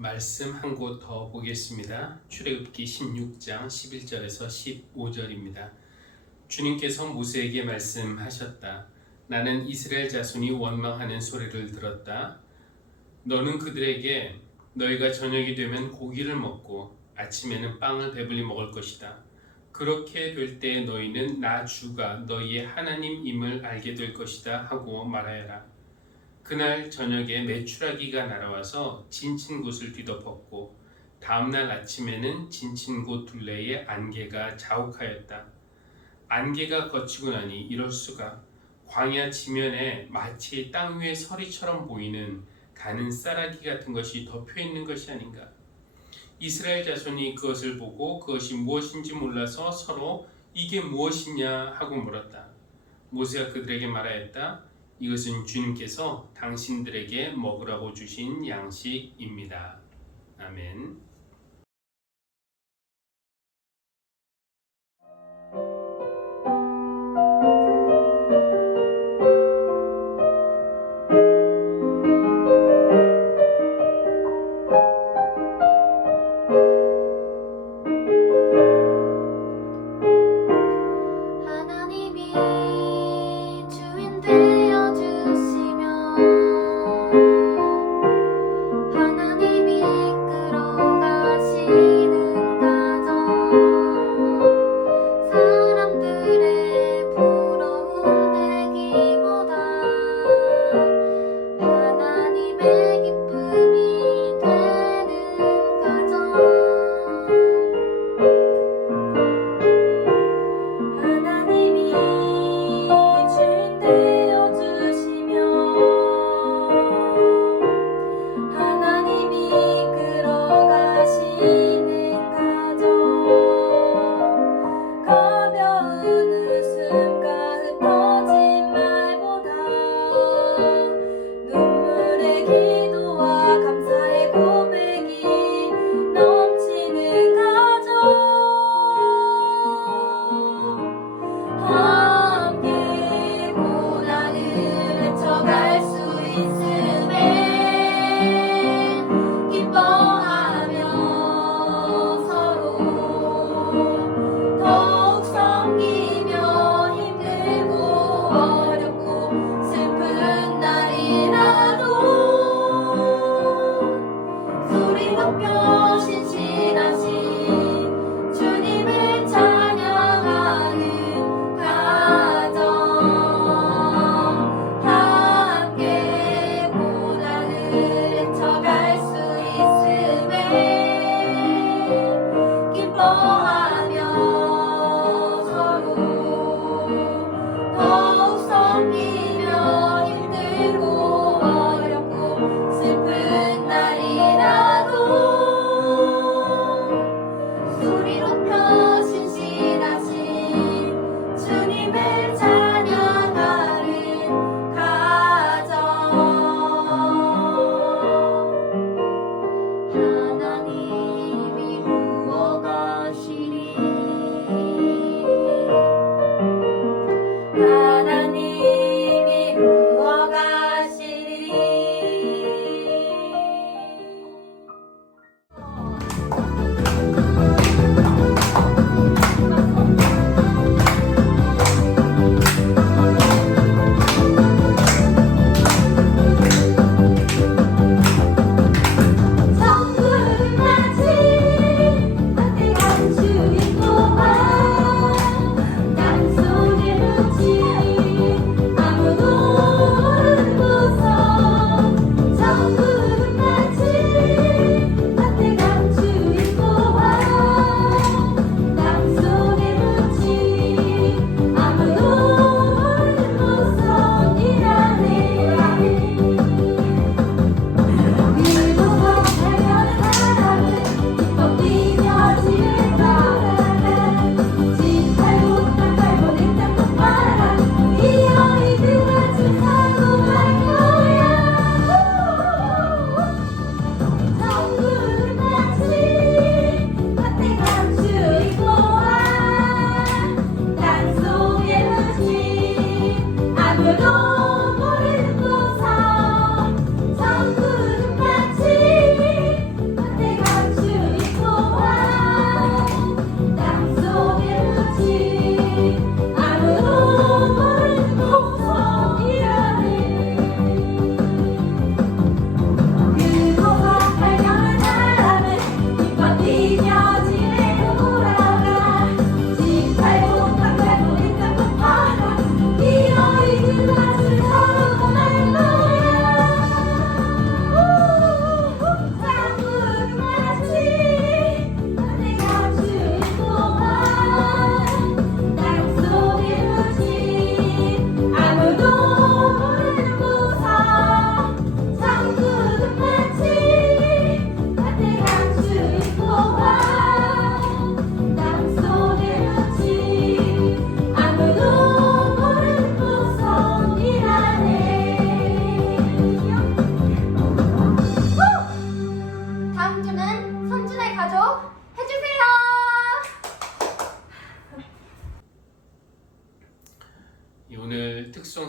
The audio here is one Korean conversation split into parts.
말씀 한 곳 더 보겠습니다. 출애굽기 16장 11절에서 15절입니다. 주님께서 모세에게 말씀하셨다. 나는 이스라엘 자손이 원망하는 소리를 들었다. 너는 그들에게 너희가 저녁이 되면 고기를 먹고 아침에는 빵을 배불리 먹을 것이다. 그렇게 될 때 너희는 나 주가 너희의 하나님임을 알게 될 것이다 하고 말하여라. 그날 저녁에 메추라기가 날아와서 진친 곳을 뒤덮었고 다음날 아침에는 진친 곳 둘레에 안개가 자욱하였다. 안개가 거치고 나니 이럴 수가, 광야 지면에 마치 땅 위의 서리처럼 보이는 가는 쌀아기 같은 것이 덮여 있는 것이 아닌가. 이스라엘 자손이 그것을 보고 그것이 무엇인지 몰라서 서로 이게 무엇이냐 하고 물었다. 모세가 그들에게 말하였다. 이것은 주님께서 당신들에게 먹으라고 주신 양식입니다. 아멘. 하나님이 주인 되어 주시며 하나님이 이끌어가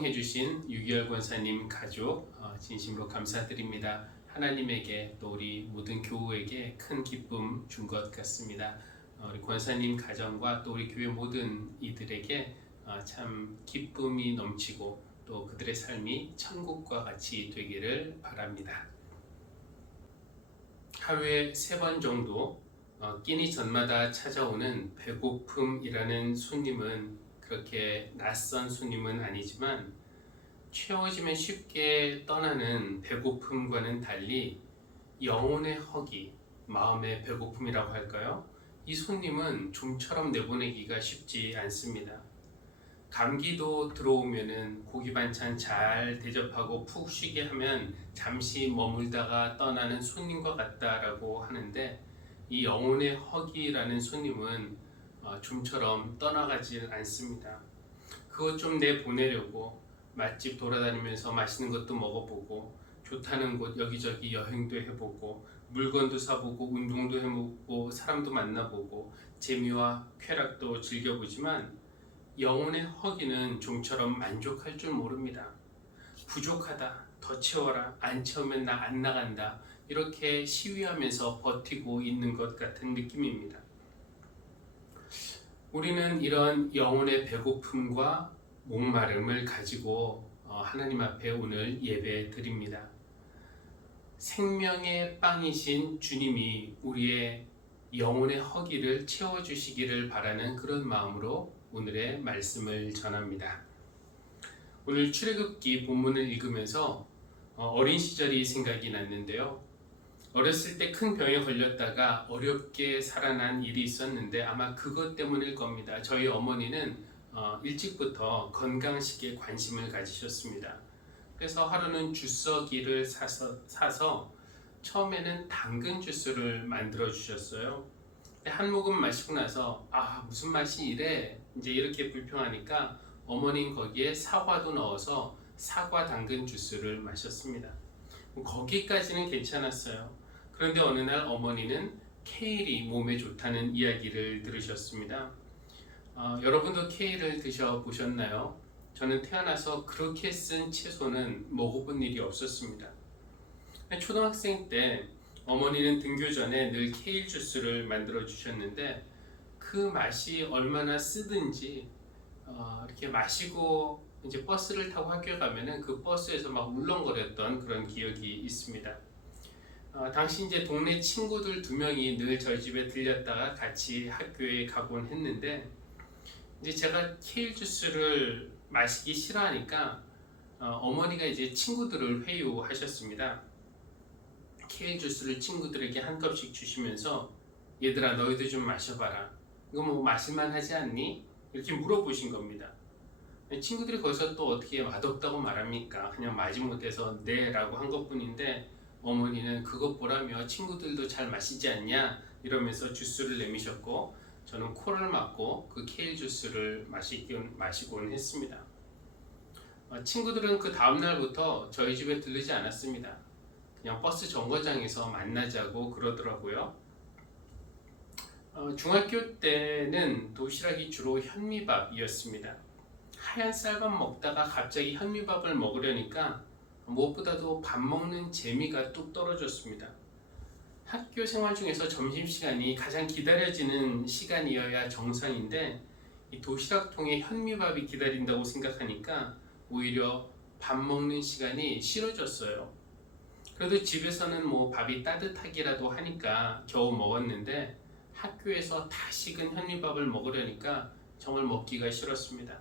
시청해주신 유기열 권사님 가족 진심으로 감사드립니다. 하나님에게 또 우리 모든 교우에게 큰 기쁨 준 것 같습니다. 우리 권사님 가정과 또 우리 교회 모든 이들에게 참 기쁨이 넘치고 또 그들의 삶이 천국과 같이 되기를 바랍니다. 하루에 3번 정도 끼니 전마다 찾아오는 배고픔이라는 손님은 그렇게 낯선 손님은 아니지만 채워지면 쉽게 떠나는 배고픔과는 달리 영혼의 허기, 마음의 배고픔이라고 할까요? 이 손님은 좀처럼 내보내기가 쉽지 않습니다. 감기도 들어오면은 고기 반찬 잘 대접하고 푹 쉬게 하면 잠시 머물다가 떠나는 손님과 같다라고 하는데 이 영혼의 허기라는 손님은 좀처럼 떠나가질 않습니다. 그것 좀 내보내려고 맛집 돌아다니면서 맛있는 것도 먹어보고 좋다는 곳 여기저기 여행도 해보고 물건도 사보고 운동도 해보고 사람도 만나보고 재미와 쾌락도 즐겨보지만 영혼의 허기는 좀처럼 만족할 줄 모릅니다. 부족하다, 더 채워라, 안 채우면 나 안 나간다 이렇게 시위하면서 버티고 있는 것 같은 느낌입니다. 우리는 이런 영혼의 배고픔과 목마름을 가지고 하나님 앞에 오늘 예배 드립니다. 생명의 빵이신 주님이 우리의 영혼의 허기를 채워주시기를 바라는 그런 마음으로 오늘의 말씀을 전합니다. 오늘 출애굽기 본문을 읽으면서 어린 시절이 생각이 났는데요. 어렸을 때 큰 병에 걸렸다가 어렵게 살아난 일이 있었는데 아마 그것 때문일 겁니다. 저희 어머니는 일찍부터 건강식에 관심을 가지셨습니다. 그래서 하루는 주석이를 사서 처음에는 당근 주스를 만들어 주셨어요. 한 모금 마시고 나서 무슨 맛이 이래 이제 이렇게 불평하니까 어머니는 거기에 사과도 넣어서 사과 당근 주스를 마셨습니다. 거기까지는 괜찮았어요. 그런데 어느 날 어머니는 케일이 몸에 좋다는 이야기를 들으셨습니다. 여러분도 케일을 드셔보셨나요? 저는 태어나서 그렇게 쓴 채소는 먹어본 일이 없었습니다. 초등학생 때 어머니는 등교 전에 늘 케일 주스를 만들어 주셨는데 그 맛이 얼마나 쓰든지 이렇게 마시고 이제 버스를 타고 학교 가면은 그 버스에서 막 울렁거렸던 그런 기억이 있습니다. 당시 이제 동네 친구들 2명이 늘 저희 집에 들렸다가 같이 학교에 가곤 했는데 이제 제가 케일 주스를 마시기 싫어하니까 어머니가 이제 친구들을 회유하셨습니다. 케일 주스를 친구들에게 한 컵씩 주시면서 얘들아 너희도 좀 마셔봐라. 이거 뭐 마실만 하지 않니? 이렇게 물어보신 겁니다. 친구들이 거기서 또 어떻게 맛없다고 말합니까? 그냥 마지못해서 네 라고 한 것뿐인데 어머니는 그것 보라며 친구들도 잘 마시지 않냐 이러면서 주스를 내미셨고 저는 코를 막고 그 케일 주스를 마시곤 했습니다. 친구들은 그 다음날부터 저희 집에 들르지 않았습니다. 그냥 버스 정거장에서 만나자고 그러더라고요. 중학교 때는 도시락이 주로 현미밥이었습니다. 하얀 쌀밥 먹다가 갑자기 현미밥을 먹으려니까 무엇보다도 밥 먹는 재미가 뚝 떨어졌습니다. 학교 생활 중에서 점심시간이 가장 기다려지는 시간이어야 정상인데 이 도시락통에 현미밥이 기다린다고 생각하니까 오히려 밥 먹는 시간이 싫어졌어요. 그래도 집에서는 뭐 밥이 따뜻하기라도 하니까 겨우 먹었는데 학교에서 다 식은 현미밥을 먹으려니까 정말 먹기가 싫었습니다.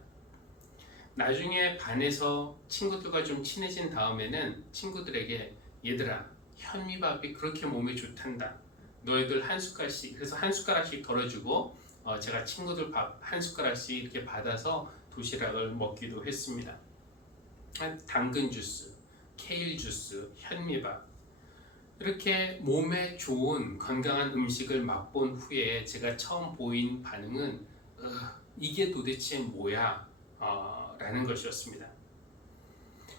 나중에 반에서 친구들과 좀 친해진 다음에는 친구들에게 얘들아 현미밥이 그렇게 몸에 좋단다. 너희들 한 숟갈씩 그래서 한 숟가락씩 덜어주고 제가 친구들 밥 한 숟가락씩 이렇게 받아서 도시락을 먹기도 했습니다. 당근 주스, 케일 주스, 현미밥 이렇게 몸에 좋은 건강한 음식을 맛본 후에 제가 처음 보인 반응은 이게 도대체 뭐야? 라는 것이었습니다.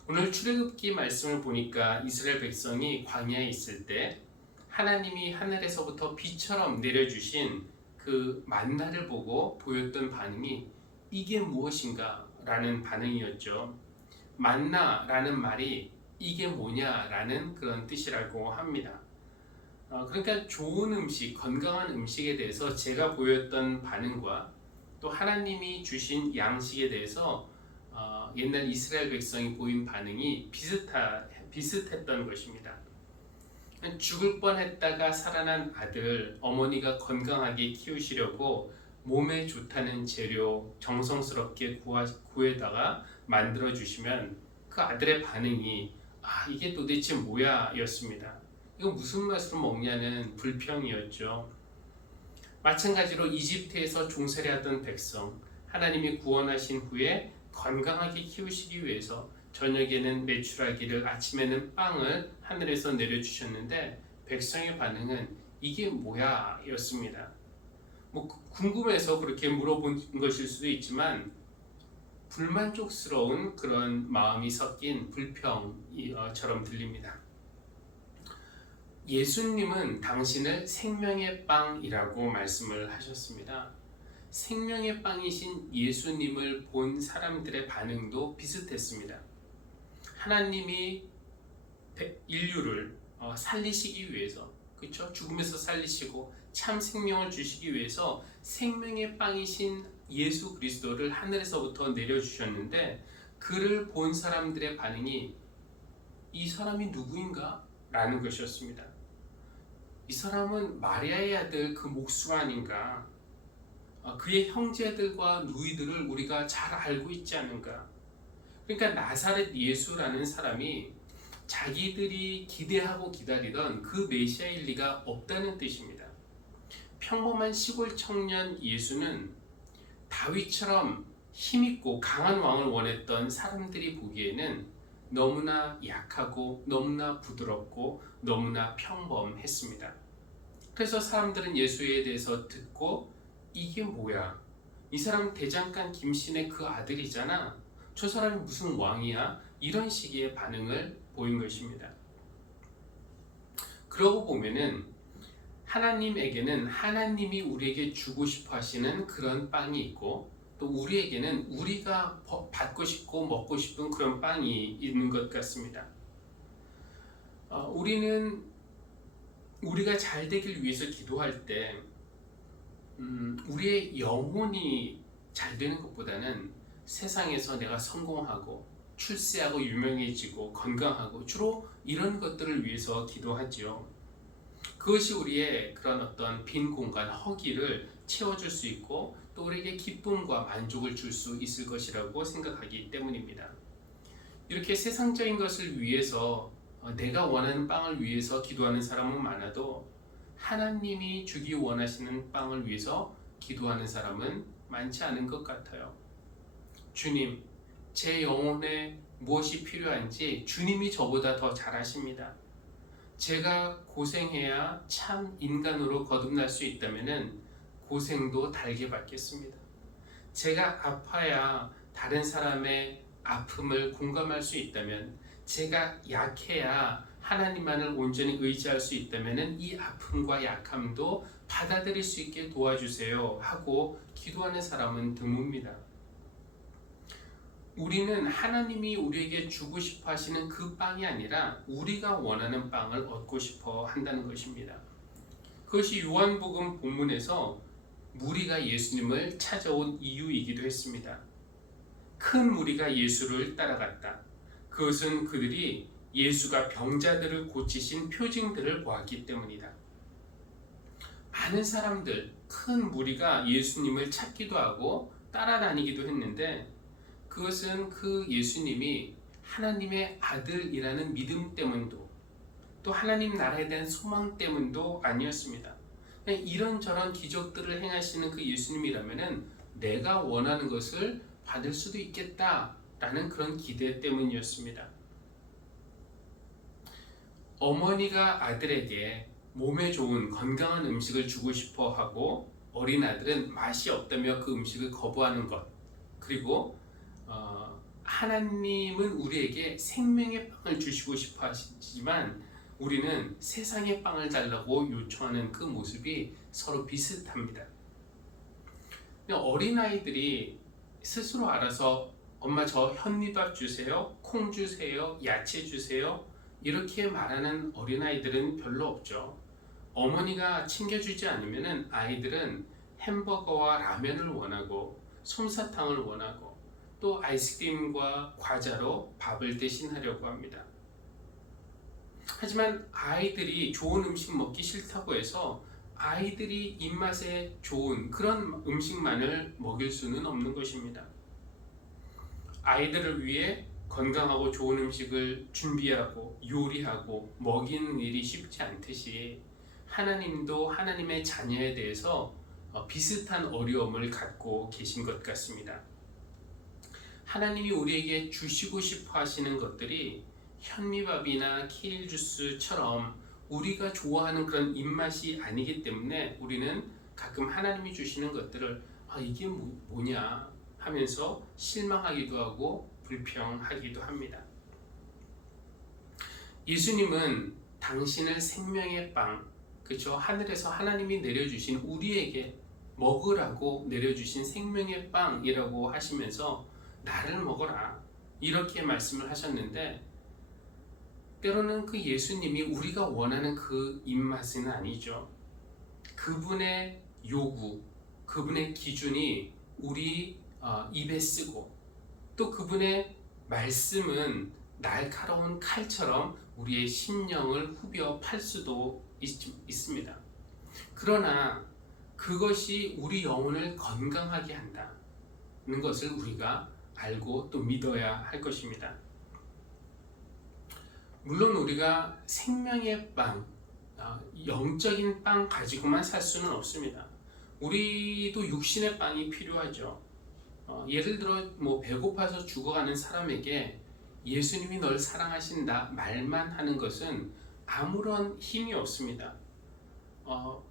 오늘 출애굽기 말씀을 보니까 이스라엘 백성이 광야에 있을 때 하나님이 하늘에서부터 비처럼 내려주신 그 만나를 보고 보였던 반응이 이게 무엇인가? 라는 반응이었죠. 만나라는 말이 이게 뭐냐라는 그런 뜻이라고 합니다. 그러니까 좋은 음식, 건강한 음식에 대해서 제가 보였던 반응과 또 하나님이 주신 양식에 대해서 옛날 이스라엘 백성이 보인 반응이 비슷했던 것입니다. 죽을 뻔했다가 살아난 아들, 어머니가 건강하게 키우시려고 몸에 좋다는 재료 정성스럽게 구해다가 만들어 주시면 그 아들의 반응이 이게 도대체 뭐야 였습니다. 이거 무슨 맛으로 먹냐는 불평이었죠. 마찬가지로 이집트에서 종살이하던 백성, 하나님이 구원하신 후에 건강하게 키우시기 위해서 저녁에는 메추라기를, 아침에는 빵을 하늘에서 내려주셨는데 백성의 반응은 이게 뭐야 였습니다. 궁금해서 그렇게 물어본 것일 수도 있지만 불만족스러운 그런 마음이 섞인 불평처럼 들립니다. 예수님은 당신을 생명의 빵이라고 말씀을 하셨습니다. 생명의 빵이신 예수님을 본 사람들의 반응도 비슷했습니다. 하나님이 인류를 살리시기 위해서, 그렇죠? 죽음에서 살리시고 참 생명을 주시기 위해서 생명의 빵이신 예수 그리스도를 하늘에서부터 내려주셨는데 그를 본 사람들의 반응이 이 사람이 누구인가? 라는 것이었습니다. 이 사람은 마리아의 아들 그 목수 아닌가? 그의 형제들과 누이들을 우리가 잘 알고 있지 않은가? 그러니까 나사렛 예수라는 사람이 자기들이 기대하고 기다리던 그 메시아일 리가 없다는 뜻입니다. 평범한 시골 청년 예수는 다윗처럼 힘있고 강한 왕을 원했던 사람들이 보기에는 너무나 약하고 너무나 부드럽고 너무나 평범했습니다. 그래서 사람들은 예수에 대해서 듣고 이게 뭐야? 이 사람 대장간 김신의 그 아들이잖아. 저 사람이 무슨 왕이야? 이런 식의 반응을 보인 것입니다. 그러고 보면은 하나님에게는 하나님이 우리에게 주고 싶어 하시는 그런 빵이 있고 또 우리에게는 우리가 받고 싶고 먹고 싶은 그런 빵이 있는 것 같습니다. 우리는 우리가 잘 되길 위해서 기도할 때 우리의 영혼이 잘 되는 것보다는 세상에서 내가 성공하고 출세하고 유명해지고 건강하고 주로 이런 것들을 위해서 기도하지요. 그것이 우리의 그런 어떤 빈 공간, 허기를 채워줄 수 있고 또 우리에게 기쁨과 만족을 줄 수 있을 것이라고 생각하기 때문입니다. 이렇게 세상적인 것을 위해서 내가 원하는 빵을 위해서 기도하는 사람은 많아도 하나님이 주기 원하시는 빵을 위해서 기도하는 사람은 많지 않은 것 같아요. 주님, 제 영혼에 무엇이 필요한지 주님이 저보다 더 잘 아십니다. 제가 고생해야 참 인간으로 거듭날 수 있다면 고생도 달게 받겠습니다. 제가 아파야 다른 사람의 아픔을 공감할 수 있다면, 제가 약해야 하나님만을 온전히 의지할 수 있다면 이 아픔과 약함도 받아들일 수 있게 도와주세요 하고 기도하는 사람은 드뭅니다. 우리는 하나님이 우리에게 주고 싶어 하시는 그 빵이 아니라 우리가 원하는 빵을 얻고 싶어 한다는 것입니다. 그것이 요한복음 본문에서 무리가 예수님을 찾아온 이유이기도 했습니다. 큰 무리가 예수를 따라갔다. 그것은 그들이 예수가 병자들을 고치신 표징들을 보았기 때문이다. 많은 사람들, 큰 무리가 예수님을 찾기도 하고 따라다니기도 했는데 그것은 그 예수님이 하나님의 아들이라는 믿음 때문도 또 하나님 나라에 대한 소망 때문도 아니었습니다. 이런저런 기적들을 행하시는 그 예수님이라면 내가 원하는 것을 받을 수도 있겠다라는 그런 기대 때문이었습니다. 어머니가 아들에게 몸에 좋은 건강한 음식을 주고 싶어 하고 어린 아들은 맛이 없다며 그 음식을 거부하는 것, 그리고 하나님은 우리에게 생명의 빵을 주시고 싶어 하시지만 우리는 세상의 빵을 달라고 요청하는 그 모습이 서로 비슷합니다. 어린아이들이 스스로 알아서 엄마 저 현미밥 주세요, 콩 주세요, 야채 주세요 이렇게 말하는 어린아이들은 별로 없죠. 어머니가 챙겨주지 않으면 아이들은 햄버거와 라면을 원하고 솜사탕을 원하고 또 아이스크림과 과자로 밥을 대신하려고 합니다. 하지만 아이들이 좋은 음식 먹기 싫다고 해서 아이들이 입맛에 좋은 그런 음식만을 먹일 수는 없는 것입니다. 아이들을 위해 건강하고 좋은 음식을 준비하고 요리하고 먹이는 일이 쉽지 않듯이 하나님도 하나님의 자녀에 대해서 비슷한 어려움을 갖고 계신 것 같습니다. 하나님이 우리에게 주시고 싶어 하시는 것들이 현미밥이나 케일 주스처럼 우리가 좋아하는 그런 입맛이 아니기 때문에 우리는 가끔 하나님이 주시는 것들을 이게 뭐냐 하면서 실망하기도 하고 불평하기도 합니다. 예수님은 당신을 생명의 빵, 그렇죠? 하늘에서 하나님이 내려주신 우리에게 먹으라고 내려주신 생명의 빵이라고 하시면서 나를 먹어라 이렇게 말씀을 하셨는데 때로는 그 예수님이 우리가 원하는 그 입맛은 아니죠. 그분의 요구, 그분의 기준이 우리 입에 쓰고 또 그분의 말씀은 날카로운 칼처럼 우리의 심령을 후벼 팔 수도 있습니다. 그러나 그것이 우리 영혼을 건강하게 한다는 것을 우리가 알고 또 믿어야 할 것입니다. 물론 우리가 생명의 빵, 영적인 빵 가지고만 살 수는 없습니다. 우리도 육신의 빵이 필요하죠. 예를 들어 배고파서 죽어가는 사람에게 예수님이 널 사랑하신다 말만 하는 것은 아무런 힘이 없습니다.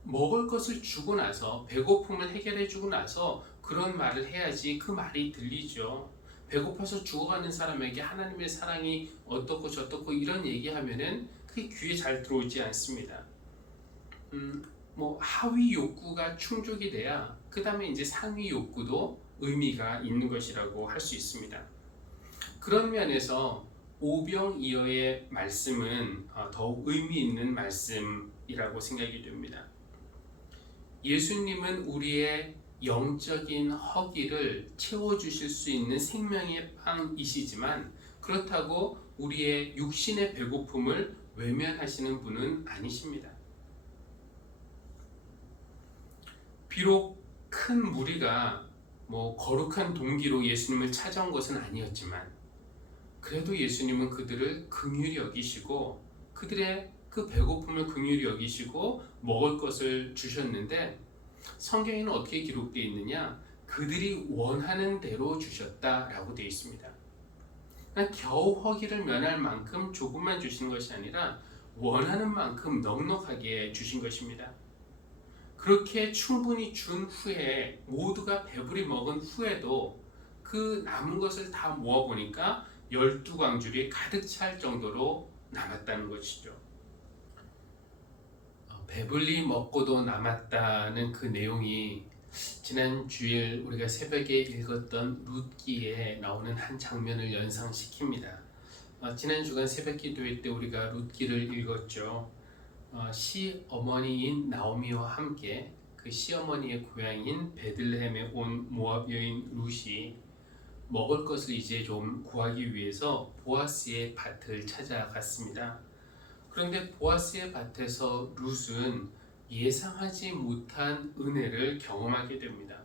먹을 것을 주고 나서 배고픔을 해결해 주고 나서 그런 말을 해야지 그 말이 들리죠. 배고파서 죽어가는 사람에게 하나님의 사랑이 어떻고 저떻고 이런 얘기하면은 그게 귀에 잘 들어오지 않습니다. 하위 욕구가 충족이 돼야 그 다음에 이제 상위 욕구도 의미가 있는 것이라고 할 수 있습니다. 그런 면에서 오병이어의 말씀은 더욱 의미 있는 말씀이라고 생각이 됩니다. 예수님은 우리의 영적인 허기를 채워주실 수 있는 생명의 빵이시지만 그렇다고 우리의 육신의 배고픔을 외면하시는 분은 아니십니다. 비록 큰 무리가 거룩한 동기로 예수님을 찾아온 것은 아니었지만 그래도 예수님은 그들을 긍휼히 여기시고 그들의 그 배고픔을 긍휼히 여기시고 먹을 것을 주셨는데 성경에는 어떻게 기록되어 있느냐? 그들이 원하는 대로 주셨다라고 되어 있습니다. 그러니까 겨우 허기를 면할 만큼 조금만 주시는 것이 아니라 원하는 만큼 넉넉하게 주신 것입니다. 그렇게 충분히 준 후에 모두가 배부리 먹은 후에도 그 남은 것을 다 모아보니까 12광줄이 가득 찰 정도로 남았다는 것이죠. 배불리 먹고도 남았다는 그 내용이 지난 주일 우리가 새벽에 읽었던 룻기에 나오는 한 장면을 연상시킵니다. 지난 주간 새벽 기도회 때 우리가 룻기를 읽었죠. 시어머니인 나오미와 함께 그 시어머니의 고향인 베들레헴에 온 모압 여인 룻이 먹을 것을 이제 좀 구하기 위해서 보아스의 밭을 찾아갔습니다. 그런데 보아스의 밭에서 룻은 예상하지 못한 은혜를 경험하게 됩니다.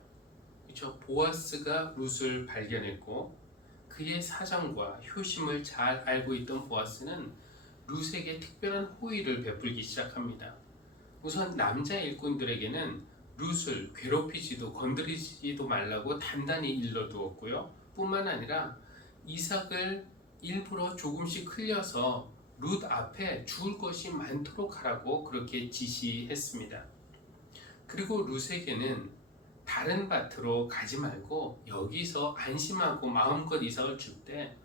그렇죠? 보아스가 룻을 발견했고 그의 사정과 효심을 잘 알고 있던 보아스는 룻에게 특별한 호의를 베풀기 시작합니다. 우선 남자 일꾼들에게는 룻을 괴롭히지도 건드리지도 말라고 단단히 일러두었고요. 뿐만 아니라 이삭을 일부러 조금씩 흘려서 룻 앞에 주울 것이 많도록 하라고 그렇게 지시했습니다. 그리고 룻에게는 다른 밭으로 가지 말고 여기서 안심하고 마음껏 이삭을 줄 때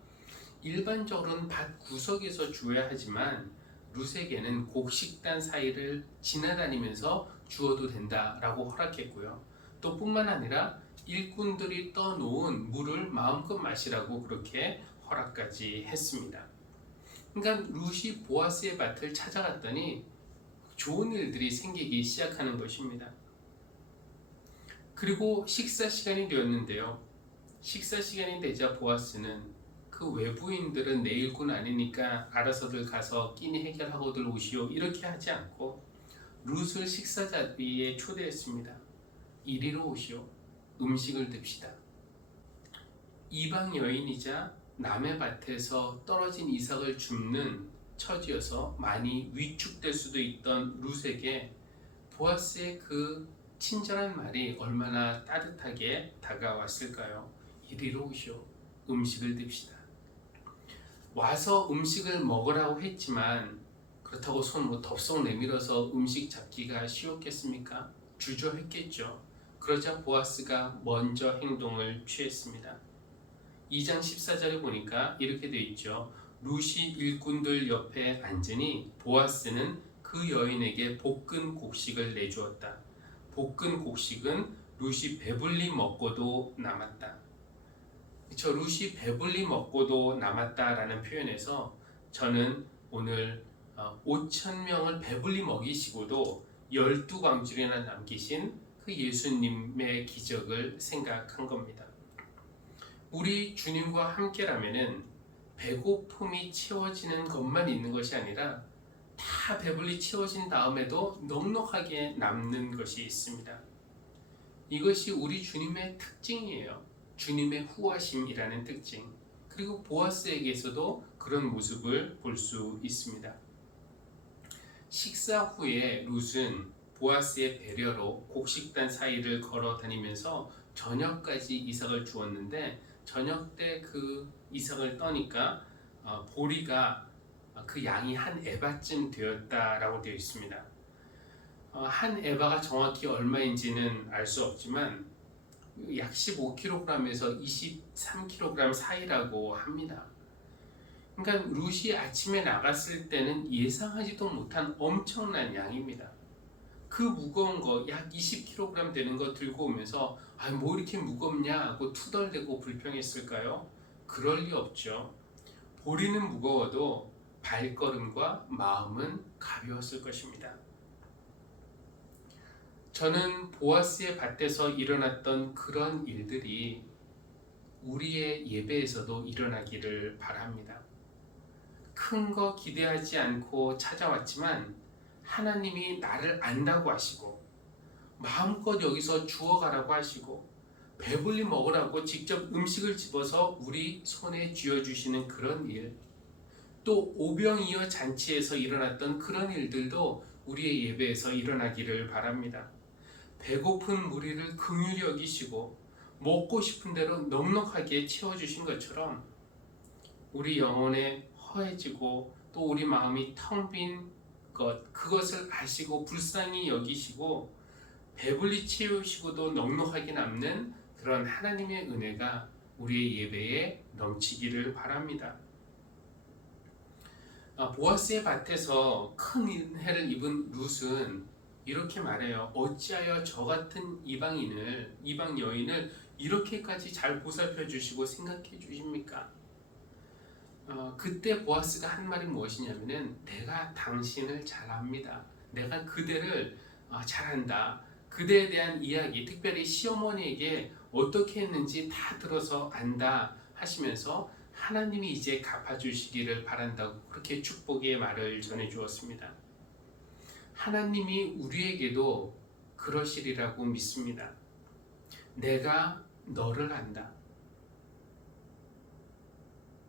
일반적으로는 밭 구석에서 주어야 하지만 룻에게는 곡식단 사이를 지나다니면서 주어도 된다라고 허락했고요. 또 뿐만 아니라 일꾼들이 떠놓은 물을 마음껏 마시라고 그렇게 허락까지 했습니다. 그러니까 룻이 보아스의 밭을 찾아갔더니 좋은 일들이 생기기 시작하는 것입니다. 그리고 식사 시간이 되었는데요. 식사 시간이 되자 보아스는 그 외부인들은 내 일꾼 아니니까 알아서들 가서 끼니 해결하고들 오시오 이렇게 하지 않고 룻을 식사 자리에 초대했습니다. 이리로 오시오. 음식을 듭시다. 이방 여인이자 남의 밭에서 떨어진 이삭을 줍는 처지여서 많이 위축될 수도 있던 룻에게 보아스의 그 친절한 말이 얼마나 따뜻하게 다가왔을까요? 이리로 오시오. 음식을 듭시다. 와서 음식을 먹으라고 했지만 그렇다고 손 덥석 내밀어서 음식 잡기가 쉬웠겠습니까? 주저했겠죠. 그러자 보아스가 먼저 행동을 취했습니다. 2장 14절에 보니까 이렇게 돼 있죠. 룻이 일꾼들 옆에 앉으니 보아스는 그 여인에게 볶은 곡식을 내주었다. 볶은 곡식은 룻이 배불리 먹고도 남았다. 그렇죠? 룻이 배불리 먹고도 남았다라는 표현에서 저는 오늘 5,000명을 배불리 먹이시고도 12광줄이나 남기신 그 예수님의 기적을 생각한 겁니다. 우리 주님과 함께라면은 배고픔이 채워지는 것만 있는 것이 아니라 다 배불리 채워진 다음에도 넉넉하게 남는 것이 있습니다. 이것이 우리 주님의 특징이에요. 주님의 후하심이라는 특징. 그리고 보아스에게서도 그런 모습을 볼 수 있습니다. 식사 후에 룻은 보아스의 배려로 곡식단 사이를 걸어 다니면서 저녁까지 이삭을 주었는데 저녁 때 그 이삭을 떠니까 보리가 그 양이 한 에바쯤 되었다라고 되어 있습니다. 한 에바가 정확히 얼마인지는 알 수 없지만 약 15kg에서 23kg 사이라고 합니다. 그러니까 룻이 아침에 나갔을 때는 예상하지도 못한 엄청난 양입니다. 그 무거운 거 약 20kg 되는 거 들고 오면서 뭐 이렇게 무겁냐 하고 투덜대고 불평했을까요? 그럴 리 없죠. 보리는 무거워도 발걸음과 마음은 가벼웠을 것입니다. 저는 보아스의 밭에서 일어났던 그런 일들이 우리의 예배에서도 일어나기를 바랍니다. 큰 거 기대하지 않고 찾아왔지만 하나님이 나를 안다고 하시고 마음껏 여기서 주워가라고 하시고 배불리 먹으라고 직접 음식을 집어서 우리 손에 쥐어주시는 그런 일, 또 오병이어 잔치에서 일어났던 그런 일들도 우리의 예배에서 일어나기를 바랍니다. 배고픈 무리를 긍휼히 여기시고 먹고 싶은 대로 넉넉하게 채워주신 것처럼 우리 영혼에 허해지고 또 우리 마음이 텅 빈 그것을 아시고 불쌍히 여기시고 배불리 채우시고도 넉넉하게 남는 그런 하나님의 은혜가 우리의 예배에 넘치기를 바랍니다. 보아스의 밭에서 큰 은혜를 입은 룻은 이렇게 말해요. 어찌하여 저 같은 이방 여인을 이렇게까지 잘 보살펴 주시고 생각해 주십니까? 그때 보아스가 한 말이 무엇이냐면은 내가 당신을 잘 압니다. 내가 그대를 잘한다. 그대에 대한 이야기, 특별히 시어머니에게 어떻게 했는지 다 들어서 안다 하시면서 하나님이 이제 갚아주시기를 바란다고 그렇게 축복의 말을 전해주었습니다. 하나님이 우리에게도 그러시리라고 믿습니다. 내가 너를 안다.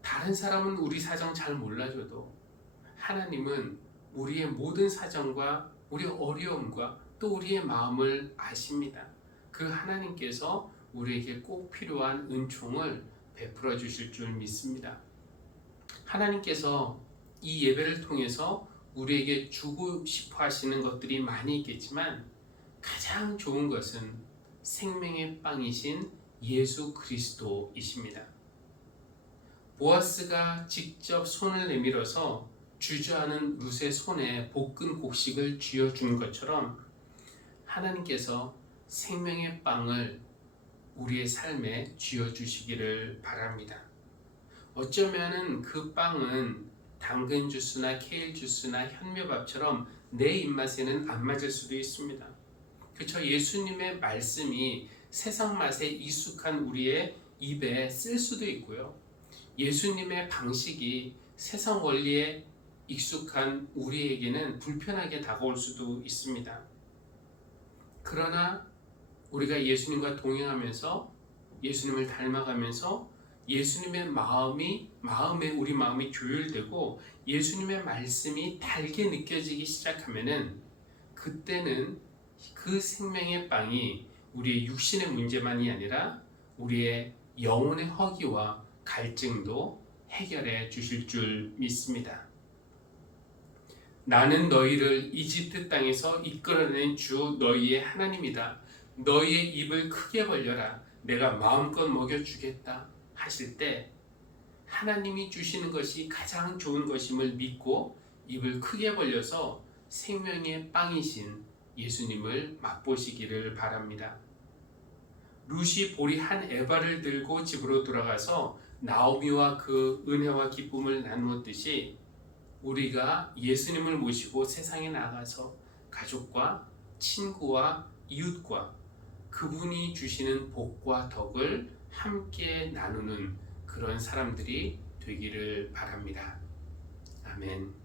다른 사람은 우리 사정 잘 몰라줘도 하나님은 우리의 모든 사정과 우리의 어려움과 또 우리의 마음을 아십니다. 그 하나님께서 우리에게 꼭 필요한 은총을 베풀어 주실 줄 믿습니다. 하나님께서 이 예배를 통해서 우리에게 주고 싶어 하시는 것들이 많이 있겠지만 가장 좋은 것은 생명의 빵이신 예수 그리스도이십니다. 보아스가 직접 손을 내밀어서 주저하는 룻의 손에 볶은 곡식을 쥐어준 것처럼 하나님께서 생명의 빵을 우리의 삶에 쥐어주시기를 바랍니다. 어쩌면은 그 빵은 당근 주스나 케일 주스나 현미밥처럼 내 입맛에는 안 맞을 수도 있습니다. 그렇죠? 예수님의 말씀이 세상 맛에 익숙한 우리의 입에 쓸 수도 있고요. 예수님의 방식이 세상 원리에 익숙한 우리에게는 불편하게 다가올 수도 있습니다. 그러나 우리가 예수님과 동행하면서 예수님을 닮아가면서 예수님의 우리 마음이 조율되고 예수님의 말씀이 달게 느껴지기 시작하면은 그때는 그 생명의 빵이 우리의 육신의 문제만이 아니라 우리의 영혼의 허기와 갈증도 해결해 주실 줄 믿습니다. 나는 너희를 이집트 땅에서 이끌어낸 주 너희의 하나님이다. 너희의 입을 크게 벌려라. 내가 마음껏 먹여주겠다 하실 때 하나님이 주시는 것이 가장 좋은 것임을 믿고 입을 크게 벌려서 생명의 빵이신 예수님을 맛보시기를 바랍니다. 룻이 보리 한 에바를 들고 집으로 돌아가서 나오미와 그 은혜와 기쁨을 나누었듯이 우리가 예수님을 모시고 세상에 나가서 가족과 친구와 이웃과 그분이 주시는 복과 덕을 함께 나누는 그런 사람들이 되기를 바랍니다. 아멘.